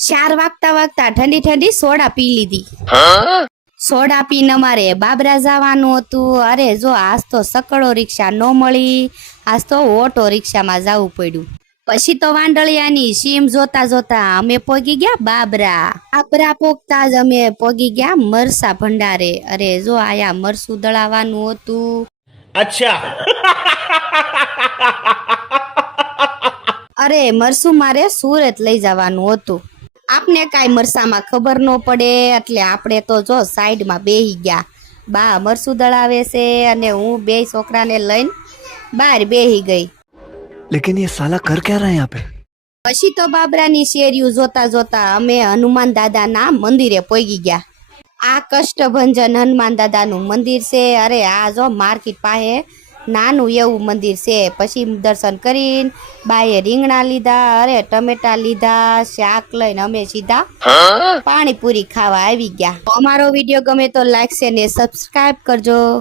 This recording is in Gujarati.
ચાર વાગતા વાગતા ઠંડી ઠંડી સોડા પી લીધી। સોડા પીને અમારે બાબરા જવાનું હતું। અરે જો આજ તો સકડો રિક્ષા ન મળી, આજ તો ઓટો રિક્ષામાં જવું પડ્યું। પછી તો વાંડળિયાની સીમ જોતા જોતા અમે પોગી ગયા બાબરા પોગતા જ અમે પોગી ગયા મરસા ભંડારે। અરે જો આયા મરસું દળાવવાનું હતું। अच्छा અરે મરસું મારે સુરત લઈ જવાનું હતું। આપને કાંઈ મરસામાં ખબર ન પડે એટલે આપણે તો જો સાઈડમાં બેહી ગયા। બા મરસું દળાવે છે અને હું બે છોકરાને લઈને બહાર બેહી ગઈ। लेकिन ये साला कर क्या रहा है यहाँ पे? પછી તો બાબરાની શેરીઓ જોતા જોતા અમે હનુમાન દાદાના મંદિરે પહોંચી ગયા। આ કષ્ટભંજન હનુમાન દાદાનું મંદિર છે। અરે આ જો માર્કેટ પાસે નાનું એવું મંદિર છે। પછી દર્શન કરીને બાએ રીંગણા લીધા, અરે ટમેટા લીધા, શાક લઈને અમે સીધા પાણીપુરી ખાવા આવી ગયા। અમારો વિડીયો ગમે તો લાઈક છે ને સબસ્ક્રાઇબ કરજો।